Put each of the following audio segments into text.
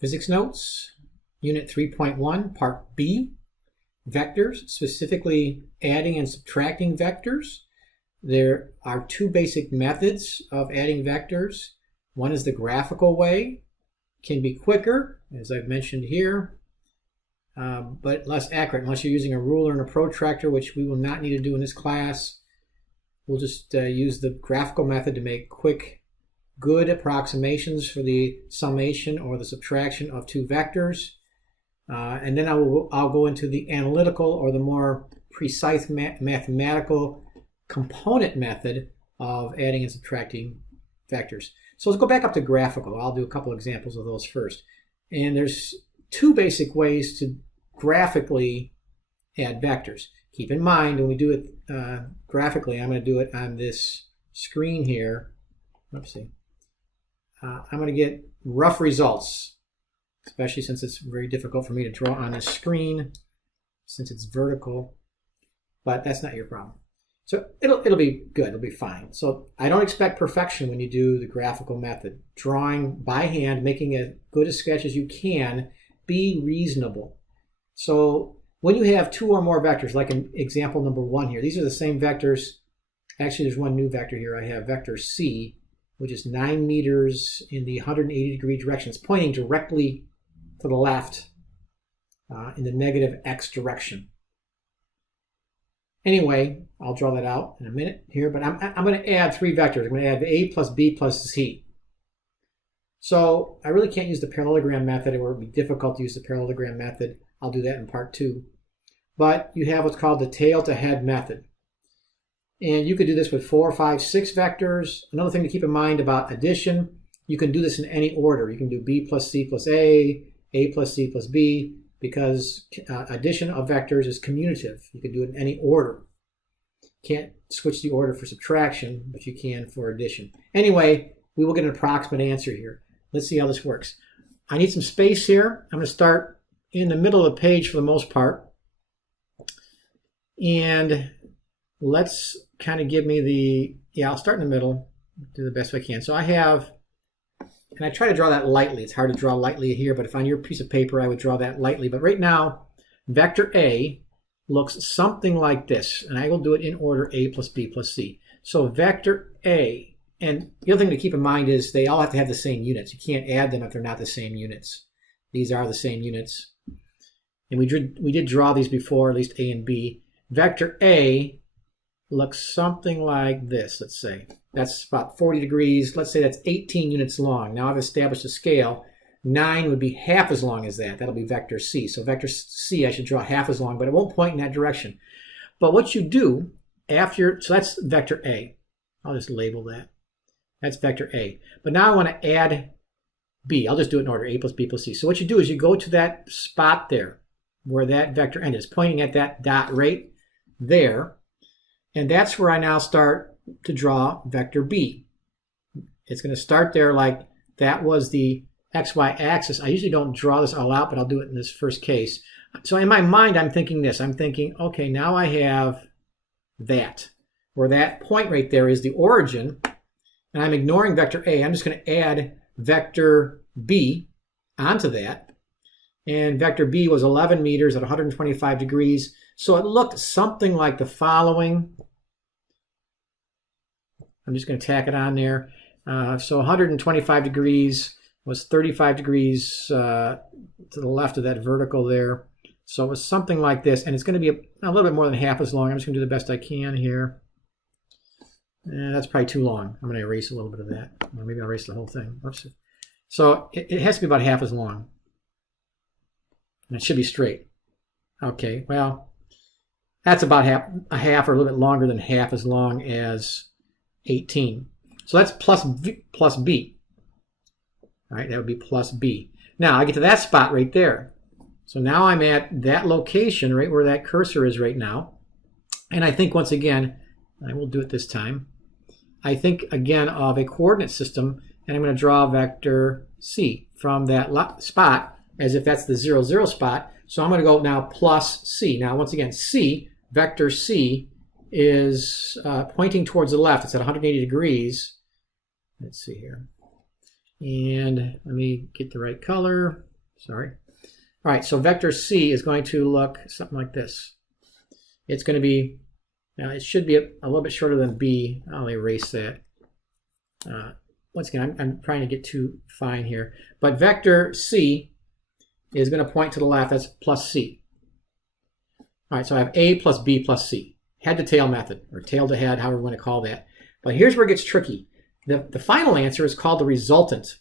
Physics Notes, Unit 3.1, Part B, Vectors, specifically adding and subtracting vectors. There are two basic methods of adding vectors. One is the graphical way, can be quicker, as I've mentioned here, but less accurate unless you're using a ruler and a protractor, which we will not need to do in this class. We'll just use the graphical method to make quick, good approximations for the summation or the subtraction of two vectors. And then I'll go into the analytical or the more precise mathematical component method of adding and subtracting vectors. So let's go back up to graphical. I'll do a couple examples of those first. And there's two basic ways to graphically add vectors. Keep in mind when we do it graphically, I'm going to do it on this screen here. Oopsie. I'm going to get rough results, especially since it's very difficult for me to draw on this screen since it's vertical, but that's not your problem. So it'll be good, it'll be fine. So I don't expect perfection when you do the graphical method. Drawing by hand, making as good a sketch as you can, be reasonable. So when you have two or more vectors, like in example number 1 here, these are the same vectors. Actually, there's one new vector here. I have vector C, which is 9 meters in the 180-degree direction. It's pointing directly to the left in the negative x direction. Anyway, I'll draw that out in a minute here, but I'm going to add 3 vectors. I'm going to add A plus B plus C. So I really can't use the parallelogram method, or it would be difficult to use the parallelogram method. I'll do that in part 2. But you have what's called the tail to head method. And you could do this with 4, 5, 6 vectors. Another thing to keep in mind about addition, you can do this in any order. You can do B plus C plus A plus C plus B, because addition of vectors is commutative. You can do it in any order. Can't switch the order for subtraction, but you can for addition. Anyway, we will get an approximate answer here. Let's see how this works. I need some space here. I'm going to start in the middle of the page for the most part. And let's kind of give me the, I'll start in the middle, do the best I can. So I have, and I try to draw that lightly. It's hard to draw lightly here, but if on your piece of paper, I would draw that lightly. But right now, vector A looks something like this, and I will do it in order A plus B plus C. So vector A, and the other thing to keep in mind is they all have to have the same units. You can't add them if they're not the same units. These are the same units. And we did draw these before, at least A and B. Vector A looks something like this, let's say. That's about 40 degrees. Let's say that's 18 units long. Now I've established a scale. 9 would be half as long as that. That'll be vector C. So vector C I should draw half as long, but it won't point in that direction. But what you do after, so that's vector A. I'll just label that. That's vector A. But now I want to add B. I'll just do it in order, A plus B plus C. So what you do is you go to that spot there where that vector end is, pointing at that dot right there. And that's where I now start to draw vector B. It's going to start there like that was the XY axis. I usually don't draw this all out, but I'll do it in this first case. So in my mind, I'm thinking this. I'm thinking, okay, now I have that, where that point right there is the origin, and I'm ignoring vector A. I'm just going to add vector B onto that. And vector B was 11 meters at 125 degrees. So it looked something like the following. I'm just going to tack it on there. So 125 degrees was 35 degrees to the left of that vertical there. So it was something like this. And it's going to be a little bit more than half as long. I'm just going to do the best I can here. That's probably too long. I'm going to erase a little bit of that. Or maybe I'll erase the whole thing. Oops. So it has to be about half as long. And it should be straight. Okay, well, that's about a half or a little bit longer than half as long as 18. So that's plus B. All right, that would be plus B. Now I get to that spot right there. So now I'm at that location right where that cursor is right now. And I think once again, I will do it this time. I think again of a coordinate system, and I'm going to draw vector C from that spot as if that's the 0, 0 spot. So I'm going to go now plus C. Now once again, C, vector C, is pointing towards the left. It's at 180 degrees. Let's see here. And let me get the right color. Sorry. All right, so vector C is going to look something like this. It's going to be, now it should be a little bit shorter than B. I'll erase that. Once again, I'm trying to get too fine here. But vector C is going to point to the left. That's plus C. All right, so I have A plus B plus C. Head to tail method, or tail to head, however you want to call that. But here's where it gets tricky. The final answer is called the resultant.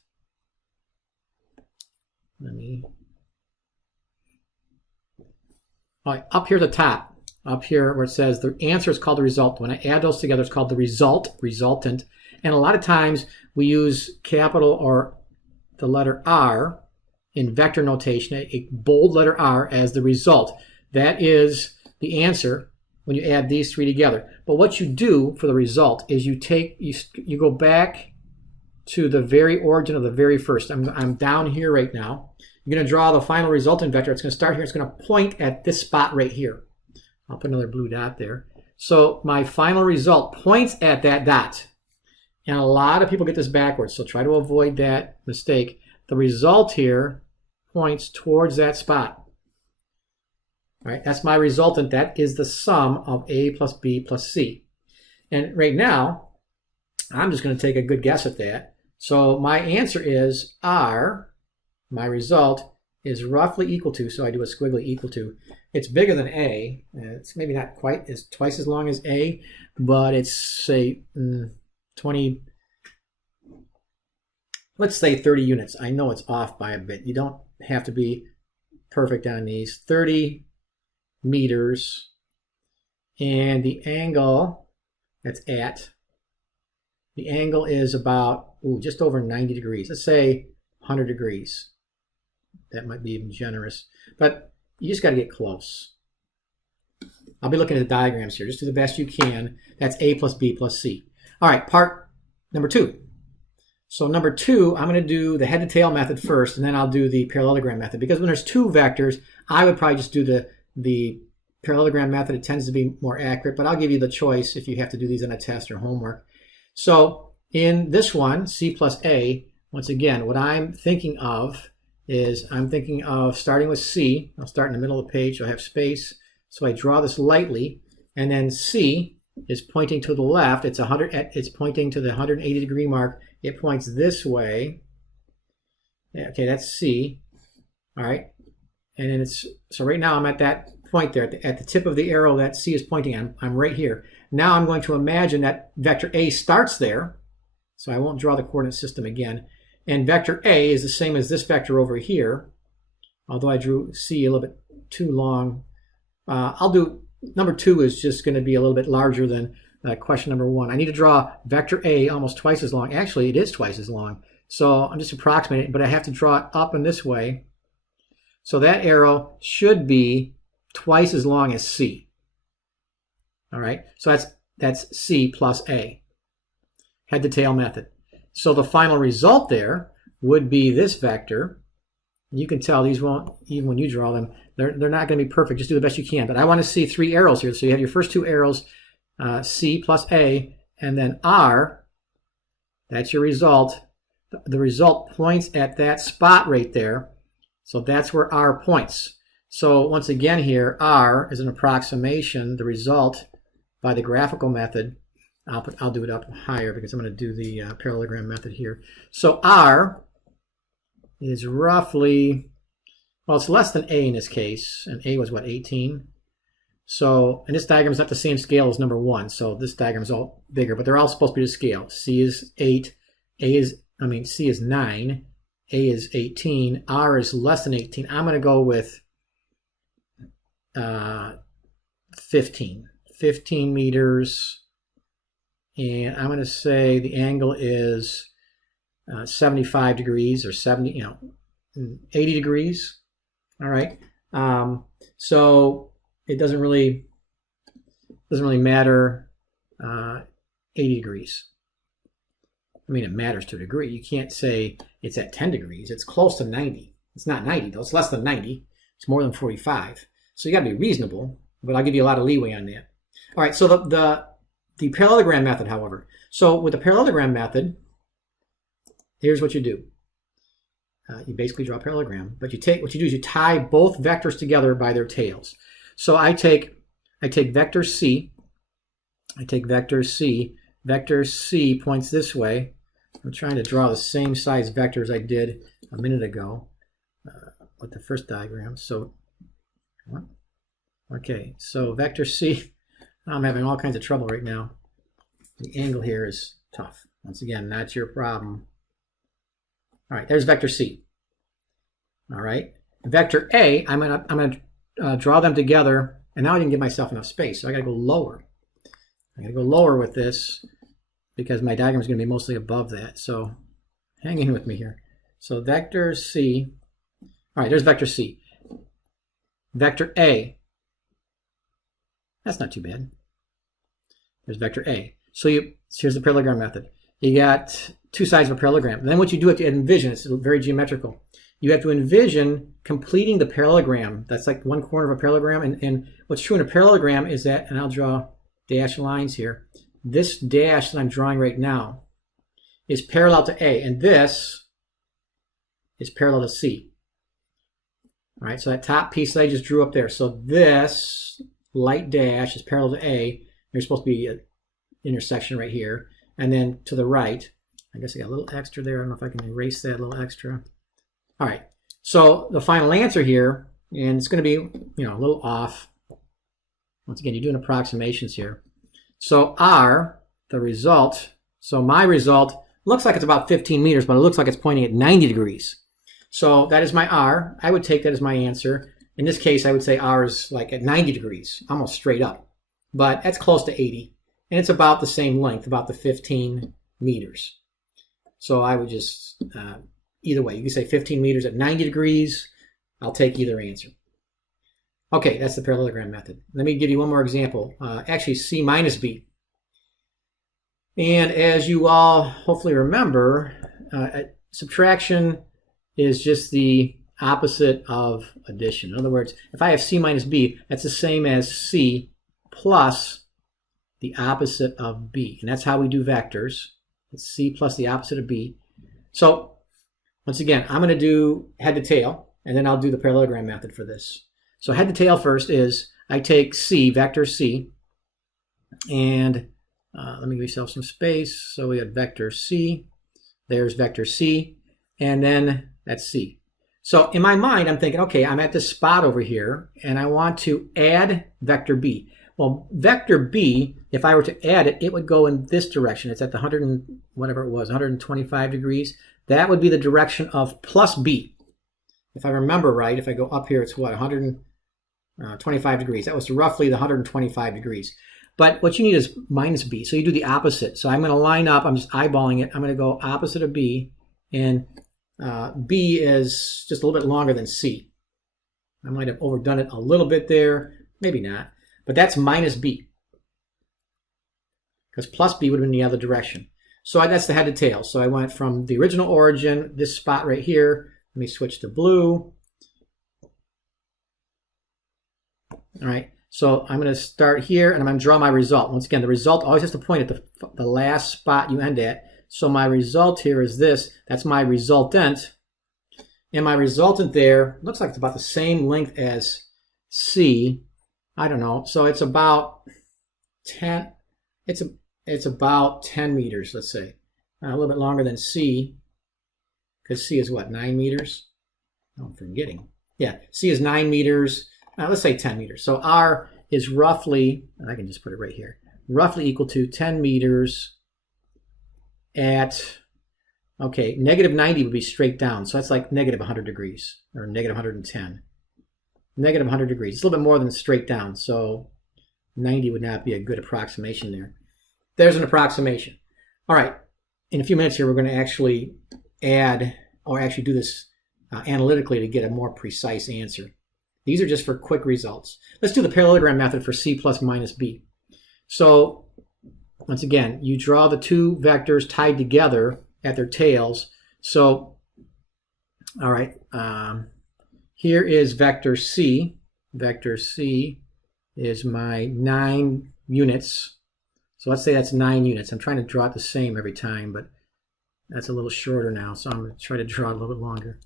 All right, up here at the top, up here where it says the answer is called the result. When I add those together, it's called the resultant. And a lot of times we use capital or the letter R in vector notation, a bold letter R as the result. That is the answer when you add these three together. But what you do for the result is you go back to the very origin of the very first. I'm down here right now. You're going to draw the final resultant vector. It's going to start here. It's going to point at this spot right here. I'll put another blue dot there. So my final result points at that dot. And a lot of people get this backwards, so try to avoid that mistake. The result here points towards that spot. All right, that's my resultant. That is the sum of A plus B plus C. And right now, I'm just going to take a good guess at that. So my answer is R, my result, is roughly equal to, so I do a squiggly equal to. It's bigger than A. It's maybe not quite twice as long as A, but it's, say, 20, let's say 30 units. I know it's off by a bit. You don't have to be perfect on these. 30 meters, and the angle that's at, the angle is about just over 90 degrees. Let's say 100 degrees. That might be even generous, but you just got to get close. I'll be looking at the diagrams here. Just do the best you can. That's A plus B plus C. All right, part number 2. So number 2, I'm going to do the head to tail method first, and then I'll do the parallelogram method. Because when there's 2 vectors, I would probably just do the parallelogram method. It tends to be more accurate, but I'll give you the choice if you have to do these on a test or homework. So in this one, C plus A, once again, what I'm thinking of is I'm thinking of starting with C. I'll start in the middle of the page, so I have space. So I draw this lightly, and then C is pointing to the left. It's pointing to the 180 degree mark. It points this way. Yeah, okay, that's C. All right, and then so right now I'm at that point there at the tip of the arrow that C is pointing at. I'm right here. Now I'm going to imagine that vector A starts there, so I won't draw the coordinate system again. And vector A is the same as this vector over here, although I drew C a little bit too long. I'll do number 2 is just going to be a little bit larger than question number 1. I need to draw vector A almost twice as long. Actually, it is twice as long. So I'm just approximating, but I have to draw it up in this way. So that arrow should be twice as long as C. All right, so that's C plus A. Head to tail method. So the final result there would be this vector. You can tell these won't, even when you draw them, they're not going to be perfect. Just do the best you can. But I want to see 3 arrows here. So you have your first 2 arrows, C plus A, and then R. That's your result. The result points at that spot right there. So that's where R points. So once again here, R is an approximation, the result by the graphical method. I'll do it up higher because I'm going to do the parallelogram method here. So R is roughly, well, it's less than A in this case, and A was what, 18? So, and this diagram is not the same scale as number 1, so this diagram is all bigger, but they're all supposed to be to scale. C is 8, C is 9, A is 18, R is less than 18. I'm going to go with 15 meters. And I'm going to say the angle is 75 degrees or 80 degrees. All right. So it doesn't really matter 80 degrees. I mean, it matters to a degree. You can't say it's at 10 degrees. It's close to 90. It's not 90 though. It's less than 90. It's more than 45. So you got to be reasonable, but I'll give you a lot of leeway on that. All right. So the parallelogram method, however. So with the parallelogram method, here's what you do. You basically draw a parallelogram, but what you do is you tie both vectors together by their tails. So I take vector C. Vector C points this way. I'm trying to draw the same size vector as I did a minute ago with the first diagram. So, okay, so vector C. I'm having all kinds of trouble right now. The angle here is tough. Once again, not your problem. All right, there's vector C. All right, vector A, I'm gonna draw them together, and now I didn't give myself enough space, so I gotta go lower. I gotta go lower with this because my diagram is gonna be mostly above that. So hang in with me here. So vector C. All right, there's vector C. Vector A. That's not too bad. There's vector A. So here's the parallelogram method. You got two sides of a parallelogram. And then what you do, to envision, it's very geometrical. You have to envision completing the parallelogram. That's like one corner of a parallelogram. And what's true in a parallelogram is that, and I'll draw dashed lines here. This dash that I'm drawing right now is parallel to A, and this is parallel to C. All right, so that top piece that I just drew up there. So this light dash is parallel to A. There's supposed to be an intersection right here. And then to the right, I guess I got a little extra there. I don't know if I can erase that little extra. All right, so the final answer here, and it's going to be, a little off. Once again, you're doing approximations here. So R, the result, so my result looks like it's about 15 meters, but it looks like it's pointing at 90 degrees. So that is my R. I would take that as my answer. In this case, I would say R is like at 90 degrees, almost straight up. But that's close to 80. And it's about the same length, about the 15 meters. So I would just, either way, you can say 15 meters at 90 degrees. I'll take either answer. Okay, that's the parallelogram method. Let me give you one more example. Actually, C minus B. And as you all hopefully remember, subtraction is just the opposite of addition. In other words, if I have C minus B, that's the same as C plus the opposite of B. And that's how we do vectors. It's C plus the opposite of B. So once again, I'm going to do head to tail, and then I'll do the parallelogram method for this. So head to tail first is I take C, vector C, and let me give myself some space. So we have vector C. There's vector C, and then that's C. So in my mind, I'm thinking, okay, I'm at this spot over here, and I want to add vector B. Well, vector B, if I were to add it, it would go in this direction. It's at the 100 and whatever it was, 125 degrees. That would be the direction of plus B. If I remember right, if I go up here, it's what, 125 degrees. That was roughly the 125 degrees. But what you need is minus B. So you do the opposite. So I'm going to line up. I'm just eyeballing it. I'm going to go opposite of B. And B is just a little bit longer than C. I might have overdone it a little bit there. Maybe not. But that's minus B. Because plus B would have been the other direction. So that's the head to tail. So I went from the original origin, this spot right here. Let me switch to blue. All right. So I'm going to start here, and I'm going to draw my result. Once again, the result always has to point at the last spot you end at. So my result here is this. That's my resultant. And my resultant there looks like it's about the same length as C. I don't know. So it's about 10. It's about 10 meters, let's say. A little bit longer than C, because C is what, 9 meters? Oh, I'm forgetting. Yeah, C is 9 meters. Let's say 10 meters. So R is roughly, and I can just put it right here, roughly equal to 10 meters at, okay, negative 90 would be straight down. So that's like negative 100 degrees, or negative 110. Negative 100 degrees. It's a little bit more than straight down. So 90 would not be a good approximation there. There's an approximation. All right. In a few minutes here, we're going to actually add, or actually do this analytically to get a more precise answer. These are just for quick results. Let's do the parallelogram method for C plus minus B. So once again, you draw the two vectors tied together at their tails. So, all right, here is vector C. Vector C is my 9 units. So let's say that's 9 units. I'm trying to draw it the same every time, but That's a little shorter now, so I'm going to try to draw it a little bit longer.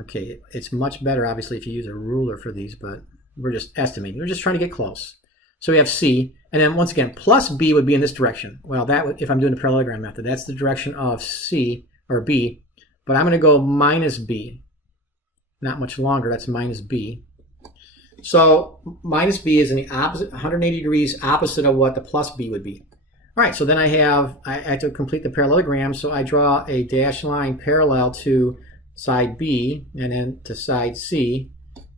Okay, it's much better, obviously, if you use a ruler for these, but we're just estimating. We're just trying to get close. So we have C, and then once again, plus B would be in this direction. Well, that would, if I'm doing the parallelogram method, that's the direction of C, or B, but I'm going to go minus B. Not much longer, that's minus B. So minus B is in the opposite, 180 degrees opposite of what the plus B would be. All right, so then I have to complete the parallelogram, so I draw a dashed line parallel to side B and then to side C.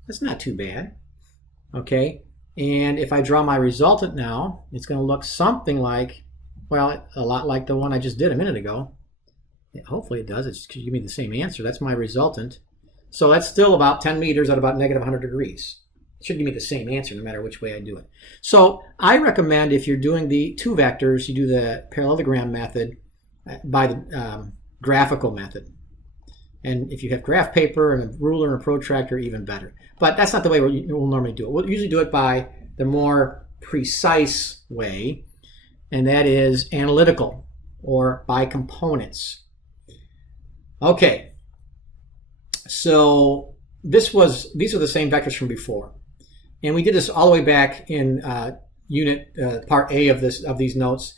That's not too bad, okay? And if I draw my resultant now, it's going to look something like, well, a lot like the one I just did a minute ago. Yeah, hopefully it does. It's going to give me the same answer. That's my resultant. So that's still about 10 meters at about negative 100 degrees. It should give me the same answer no matter which way I do it. So I recommend if you're doing the two vectors, you do the parallelogram method by the graphical method. And if you have graph paper and a ruler and a protractor, even better. But that's not the way we'll normally do it. We'll usually do it by the more precise way, and that is analytical, or by components. Okay, so these are the same vectors from before. And we did this all the way back in part A of these notes.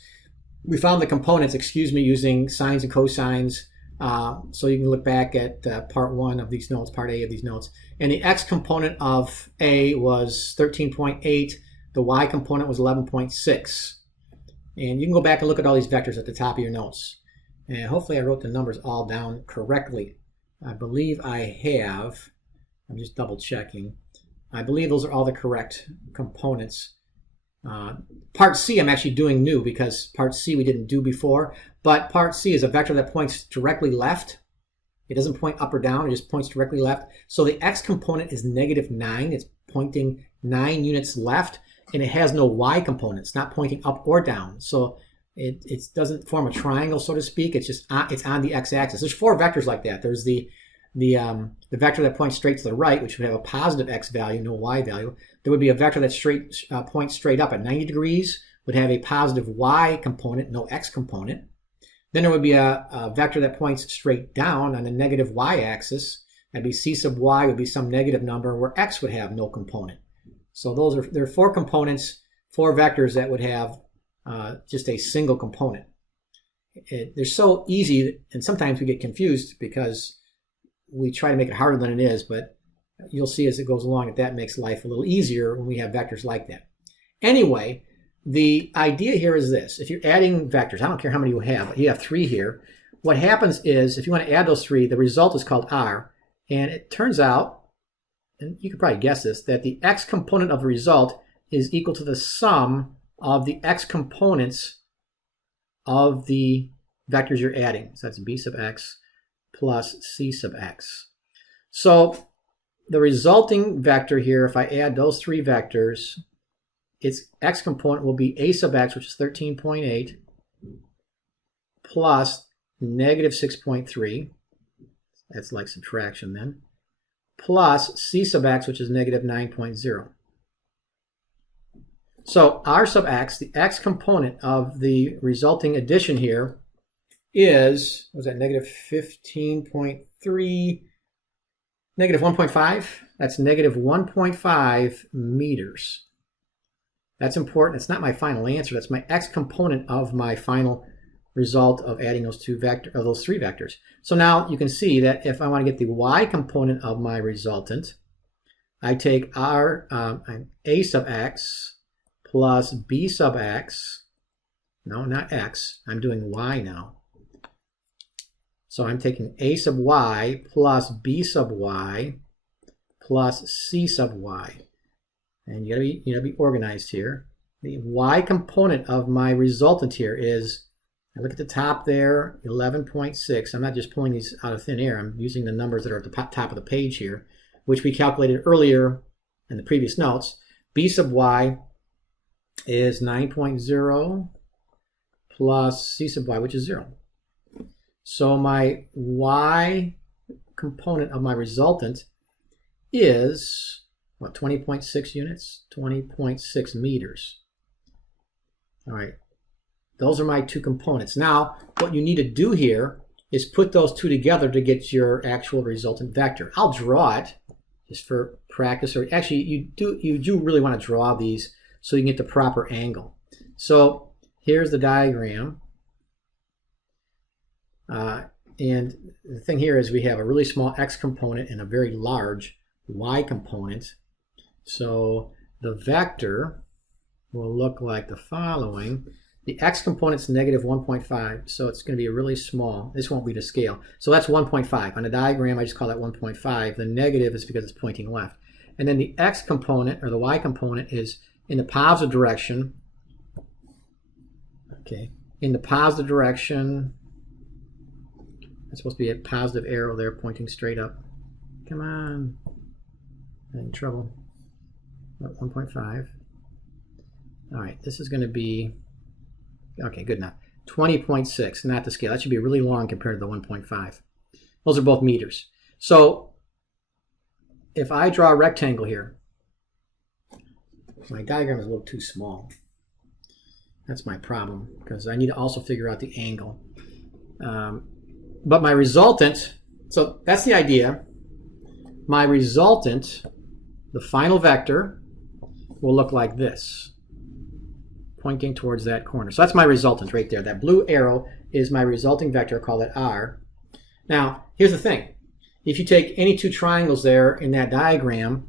We found the components, using sines and cosines. So you can look back at part 1 of these notes, part A of these notes. And the x component of A was 13.8. The y component was 11.6. And you can go back and look at all these vectors at the top of your notes. And hopefully I wrote the numbers all down correctly. I believe I have. I'm just double checking. I believe those are all the correct components. Part C I'm actually doing new because part C we didn't do before. But part C is a vector that points directly left. It doesn't point up or down, it just points directly left. So the x component is negative 9. It's pointing 9 units left, and it has no y component. It's not pointing up or down. So it doesn't form a triangle, so to speak. It's just it's on the x-axis. There's 4 vectors like that. There's the vector that points straight to the right, which would have a positive x value, no y value. There would be a vector that points straight up at 90 degrees, would have a positive y component, no x component. Then there would be a vector that points straight down on the negative y-axis. That'd be c sub y would be some negative number where x would have no component. So there are 4 components, 4 vectors that would have just a single component. They're so easy, and sometimes we get confused because we try to make it harder than it is, but you'll see as it goes along that makes life a little easier when we have vectors like that. Anyway, the idea here is this. If you're adding vectors, I don't care how many you have, but you have 3 here. What happens is, if you want to add those 3, the result is called R. And it turns out, and you could probably guess this, that the x component of the result is equal to the sum of the x components of the vectors you're adding. So that's b sub x plus c sub x. So the resulting vector here, if I add those 3 vectors, its x component will be a sub x, which is 13.8, plus negative 6.3. That's like subtraction then. Plus c sub x, which is negative 9.0. So r sub x, the x component of the resulting addition here, is, what was that, negative 15.3, negative 1.5? That's negative 1.5 meters. That's important. It's not my final answer. That's my x component of my final result of adding those 3 vectors. So now you can see that if I want to get the y component of my resultant, I take a sub x plus b sub x. No, not x. I'm doing y now. So I'm taking a sub y plus b sub y plus c sub y. And you gotta be organized here. The y component of my resultant here is, I look at the top there, 11.6. I'm not just pulling these out of thin air. I'm using the numbers that are at the top of the page here, which we calculated earlier in the previous notes. B sub y is 9.0 plus c sub y, which is 0. So my y component of my resultant is, what, 20.6 units? 20.6 meters. All right. those are my two components. Now, what you need to do here is put those two together to get your actual resultant vector. I'll draw it just for practice, or actually you do really want to draw these so you can get the proper angle. So here's the diagram. And the thing here is we have a really small x component and a very large y component. So the vector will look like the following. The x component's negative 1.5, so it's going to be really small. This won't be to scale. So that's 1.5. On a diagram, I just call that 1.5. The negative is because it's pointing left. And then the x component, or the y component, is in the positive direction. Okay, in the positive direction. It's supposed to be a positive arrow there pointing straight up. Come on. I'm in trouble. 1.5. All right, this is going to be, okay, good enough. 20.6, not the scale. That should be really long compared to the 1.5. Those are both meters. So if I draw a rectangle here, my diagram is a little too small. That's my problem, because I need to also figure out the angle. But my resultant, so that's the idea. My resultant, the final vector, will look like this, pointing towards that corner. So that's my resultant right there. That blue arrow is my resulting vector. I'll call it R. Now, here's the thing. If you take any two triangles there in that diagram,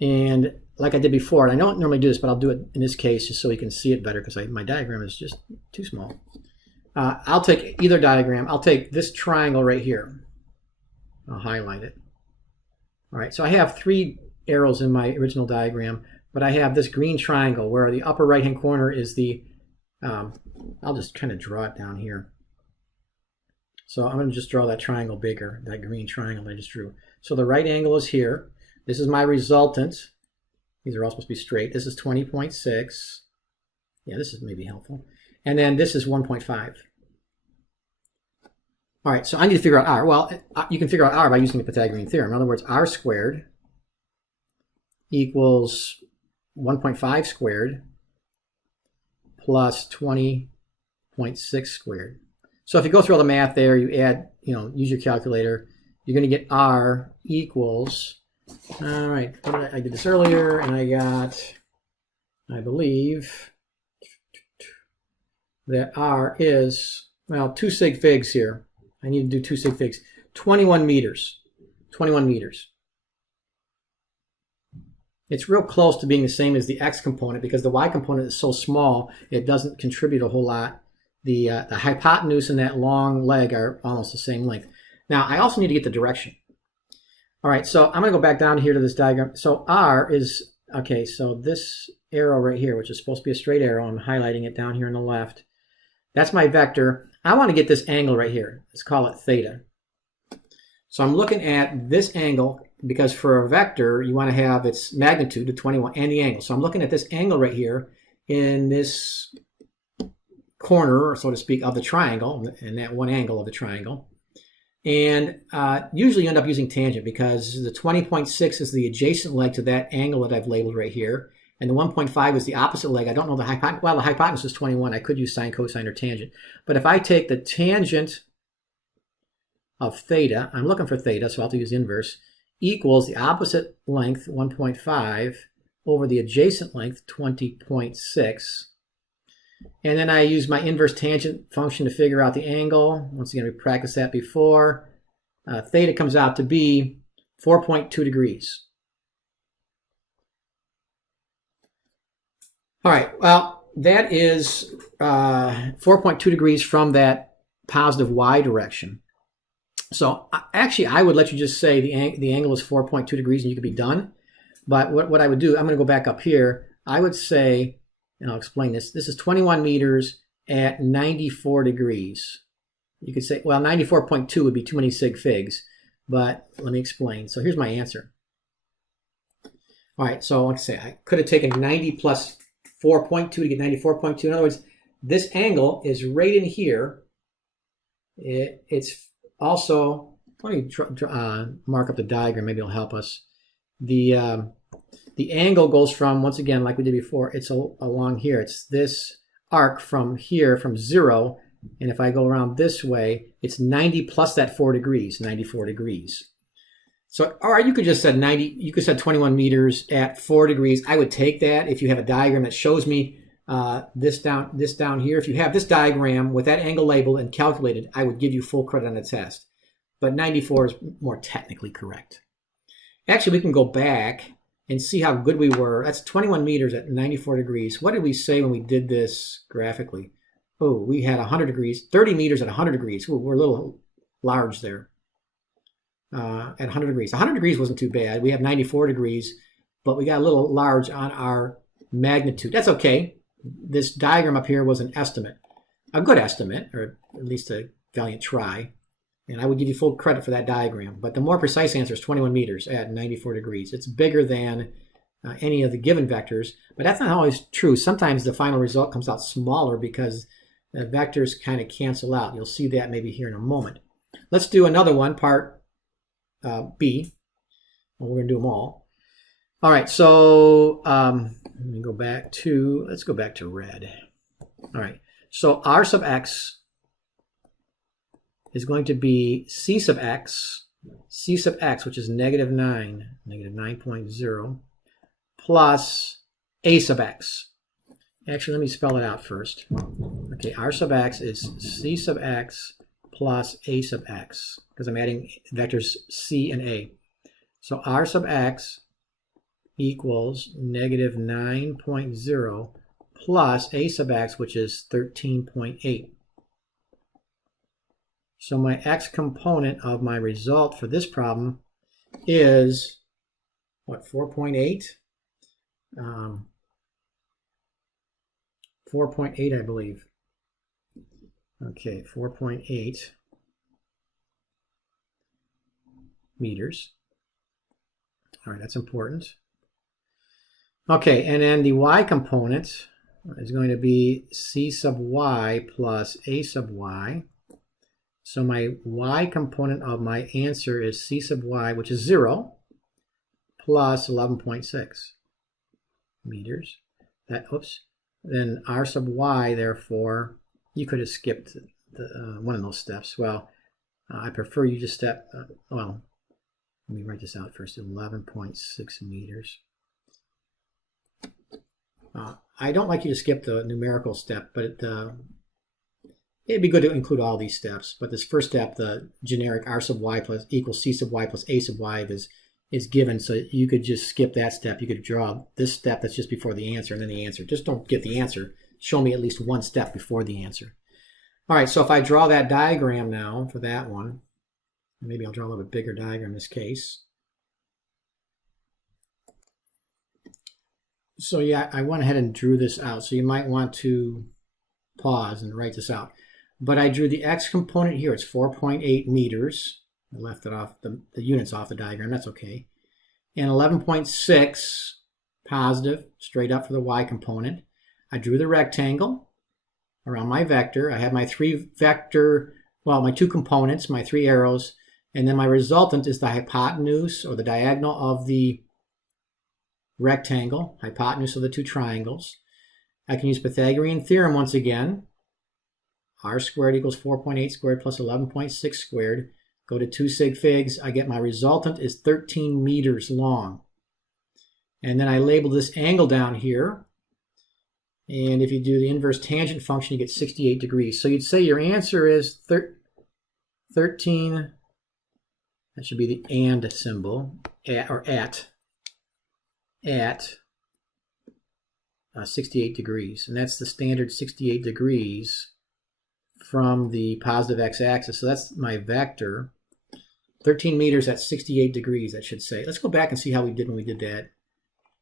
and like I did before, and I don't normally do this, but I'll do it in this case just so you can see it better, because my diagram is just too small. I'll take either diagram. I'll take this triangle right here. I'll highlight it. All right, so I have three arrows in my original diagram, but I have this green triangle where the upper right-hand corner is the, I'll just kind of draw it down here. So I'm going to just draw that triangle bigger, that green triangle I just drew. So the right angle is here. This is my resultant. These are all supposed to be straight. This is 20.6. Yeah, this is maybe helpful. And then this is 1.5. All right, so I need to figure out R. Well, you can figure out R by using the Pythagorean theorem. In other words, R squared equals 1.5 squared plus 20.6 squared. So if you go through all the math there, you add, use your calculator, you're going to get R equals, all right, I did this earlier, and I got, I believe, that R is, well, 2 sig figs here. I need to do 2 sig figs. 21 meters. 21 meters. It's real close to being the same as the x component because the y component is so small, it doesn't contribute a whole lot. The hypotenuse and that long leg are almost the same length. Now, I also need to get the direction. All right, so I'm going to go back down here to this diagram. So R is, okay, so this arrow right here, which is supposed to be a straight arrow, I'm highlighting it down here on the left. That's my vector. I want to get this angle right here. Let's call it theta. So I'm looking at this angle because for a vector, you want to have its magnitude, the 21, and the angle. So I'm looking at this angle right here in this corner, so to speak, of the triangle, and that one angle of the triangle. And usually you end up using tangent because the 20.6 is the adjacent leg to that angle that I've labeled right here. And the 1.5 is the opposite leg. I don't know the hypotenuse. Well, the hypotenuse is 21. I could use sine, cosine, or tangent. But if I take the tangent of theta, I'm looking for theta, so I'll have to use inverse, equals the opposite length, 1.5, over the adjacent length, 20.6. And then I use my inverse tangent function to figure out the angle. Once again, we practiced that before. Theta comes out to be 4.2 degrees. All right, well, that is 4.2 degrees from that positive y direction. So actually, I would let you just say the angle is 4.2 degrees and you could be done. But what I would do, I'm going to go back up here. I would say, and I'll explain this, this is 21 meters at 94 degrees. You could say, well, 94.2 would be too many sig figs, but let me explain. So here's my answer. All right, so like I say, I could have taken 90 plus 4.2 to get 94.2. In other words, this angle is right in here. It's also, let me mark up the diagram, maybe it'll help us. The angle goes from, once again, like we did before, it's along here. It's this arc from here, from 0, and if I go around this way, it's 90 plus that 4 degrees, 94 degrees. So, or you could just say 90, you could say 21 meters at 4 degrees. I would take that if you have a diagram that shows me this down here. If you have this diagram with that angle labeled and calculated, I would give you full credit on the test. But 94 is more technically correct. Actually, we can go back and see how good we were. That's 21 meters at 94 degrees. What did we say when we did this graphically? Oh, we had 100 degrees, 30 meters at 100 degrees. Ooh, we're a little large there. At 100 degrees. 100 degrees wasn't too bad. We have 94 degrees, but we got a little large on our magnitude. That's okay. This diagram up here was an estimate, a good estimate, or at least a valiant try. And I would give you full credit for that diagram. But the more precise answer is 21 meters at 94 degrees. It's bigger than any of the given vectors, but that's not always true. Sometimes the final result comes out smaller because the vectors kind of cancel out. You'll see that maybe here in a moment. Let's do another one, part B. Well, we're going to do them all. All right, so let me go back to, let's go back to red. All right, so R sub x is going to be C sub x, which is negative 9.0, plus A sub x. Actually, let me spell it out first. Okay, R sub x is C sub x plus A sub x, because I'm adding vectors C and A. So R sub x equals negative 9.0 plus A sub x, which is 13.8. So my x component of my result for this problem is, what, 4.8? 4.8, I believe. Okay, 4.8 meters. All right, that's important. Okay, and then the y component is going to be C sub y plus A sub y. So my y component of my answer is C sub y, which is 0, plus 11.6 meters. That, oops. Then R sub y, therefore, you could have skipped one of those steps. Well, I prefer you just step, well, let me write this out first, 11.6 meters. I don't like you to skip the numerical step, but it'd be good to include all these steps. But this first step, the generic R sub y plus equals C sub y plus A sub y is given, so you could just skip that step. You could draw this step that's just before the answer and then the answer. Just don't get the answer. Show me at least one step before the answer. All right, so if I draw that diagram now for that one, maybe I'll draw a little bit bigger diagram in this case. So yeah, I went ahead and drew this out. So you might want to pause and write this out. But I drew the x component here. It's 4.8 meters. I left it off, the units off the diagram. That's okay. And 11.6 positive, straight up for the y component. I drew the rectangle around my vector. I have my my two components, my three arrows. And then my resultant is the hypotenuse, or the diagonal of the rectangle, hypotenuse of the two triangles. I can use Pythagorean theorem once again. R squared equals 4.8 squared plus 11.6 squared. Go to 2 sig figs. I get my resultant is 13 meters long. And then I label this angle down here. And if you do the inverse tangent function, you get 68 degrees. So you'd say your answer is 13, that should be the and symbol, at 68 degrees. And that's the standard 68 degrees from the positive x-axis. So that's my vector. 13 meters at 68 degrees, that should say. Let's go back and see how we did when we did that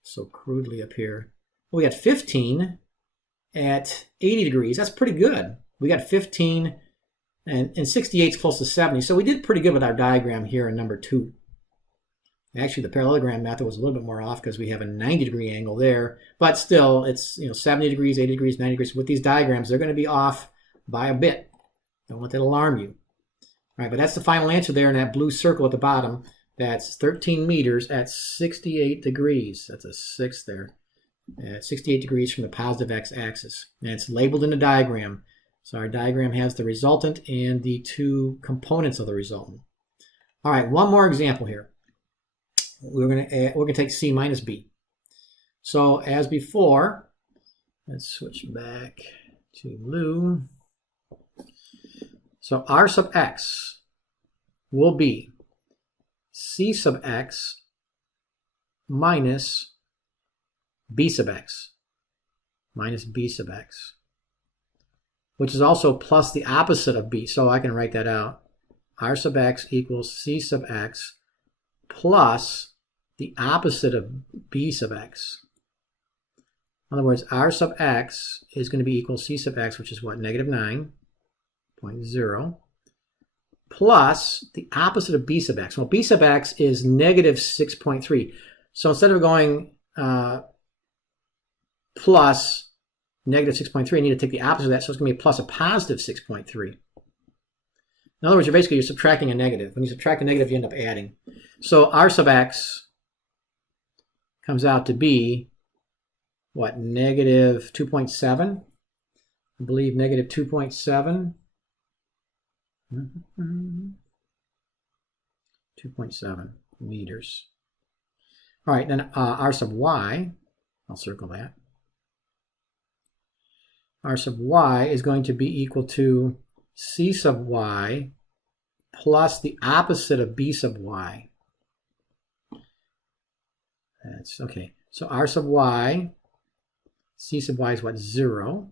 so crudely up here. Well, we got 15 at 80 degrees. That's pretty good. We got 15, and 68 is close to 70. So we did pretty good with our diagram here in number 2. Actually, the parallelogram method was a little bit more off because we have a 90-degree angle there. But still, it's 70 degrees, 80 degrees, 90 degrees. With these diagrams, they're going to be off by a bit. Don't let that alarm you. All right, but that's the final answer there in that blue circle at the bottom. That's 13 meters at 68 degrees. That's a 6 there. at 68 degrees from the positive x-axis. And it's labeled in the diagram. So our diagram has the resultant and the two components of the resultant. All right, one more example here. We're going to take C minus B. So as before, let's switch back to blue. So R sub x will be C sub x minus B sub x, which is also plus the opposite of B. So I can write that out. R sub x equals C sub x plus the opposite of B sub x. In other words, R sub x is going to be equal to C sub x, which is what? Negative 9.0, plus the opposite of B sub x. Well, B sub x is negative 6.3. So instead of going plus negative 6.3, I need to take the opposite of that, so it's going to be plus a positive 6.3. In other words, you're subtracting a negative. When you subtract a negative, you end up adding. So R sub x comes out to be, what, negative 2.7? I believe negative 2.7. 2.7 meters. All right, then R sub y, I'll circle that. R sub y is going to be equal to C sub y plus the opposite of B sub y. That's okay. So R sub y, C sub y is what, 0,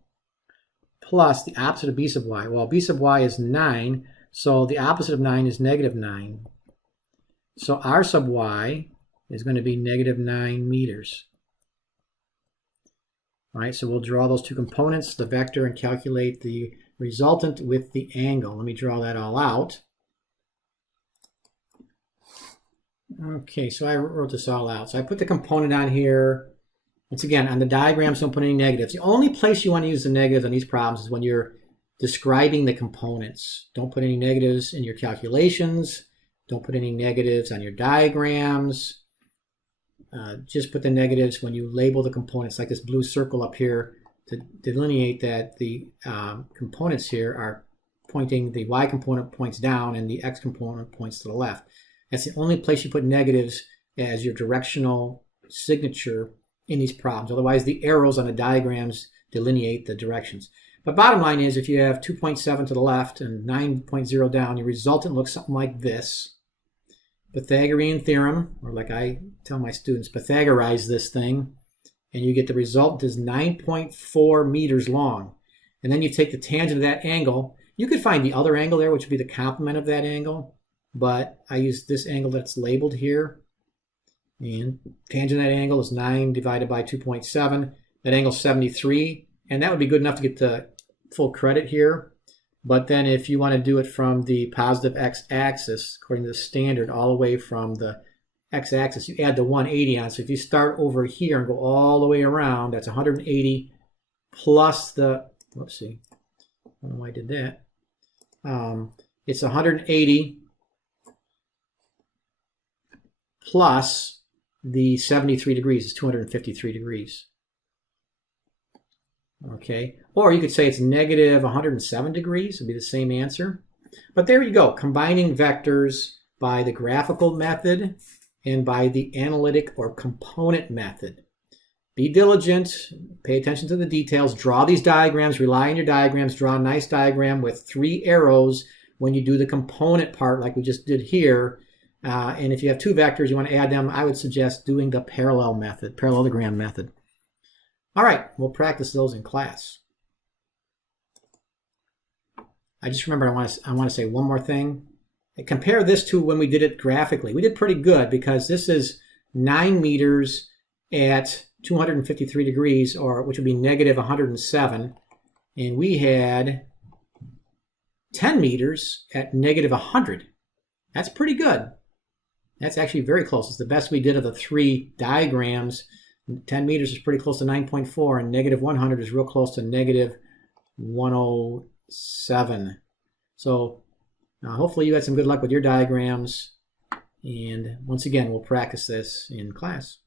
plus the opposite of B sub y. Well, B sub y is 9, so the opposite of 9 is negative 9. So R sub y is going to be negative 9 meters. All right, so we'll draw those two components, the vector, and calculate the resultant with the angle. Let me draw that all out. Okay, so I wrote this all out. So I put the component on here. Once again, on the diagrams, don't put any negatives. The only place you want to use the negatives on these problems is when you're describing the components. Don't put any negatives in your calculations. Don't put any negatives on your diagrams. Just put the negatives when you label the components, like this blue circle up here, to delineate that the components here are pointing, the y component points down and the x component points to the left. That's the only place you put negatives as your directional signature in these problems. Otherwise, the arrows on the diagrams delineate the directions. But bottom line is, if you have 2.7 to the left and 9.0 down, your resultant looks something like this. Pythagorean theorem, or like I tell my students, Pythagorize this thing, and you get the result is 9.4 meters long. And then you take the tangent of that angle. You could find the other angle there, which would be the complement of that angle, but I use this angle that's labeled here. And tangent of that angle is 9 divided by 2.7. That angle is 73, and that would be good enough to get the full credit here. But then if you want to do it from the positive x-axis, according to the standard, all the way from the x-axis, you add the 180 on. So if you start over here and go all the way around, that's 180 plus the, whoopsie, I don't know why I did that. It's 180 plus the 73 degrees is 253 degrees. Okay, or you could say it's negative 107 degrees, would be the same answer. But there you go, combining vectors by the graphical method and by the analytic or component method. Be diligent, pay attention to the details, draw these diagrams, rely on your diagrams, draw a nice diagram with 3 arrows when you do the component part like we just did here. And if you have 2 vectors, you want to add them, I would suggest doing the parallelogram method. All right, we'll practice those in class. I just remembered I want to say one more thing. Compare this to when we did it graphically. We did pretty good because this is 9 meters at 253 degrees, or which would be negative 107. And we had 10 meters at negative 100. That's pretty good. That's actually very close. It's the best we did of the 3 diagrams. 10 meters is pretty close to 9.4, and negative 100 is real close to negative 107. So hopefully you had some good luck with your diagrams. And once again, we'll practice this in class.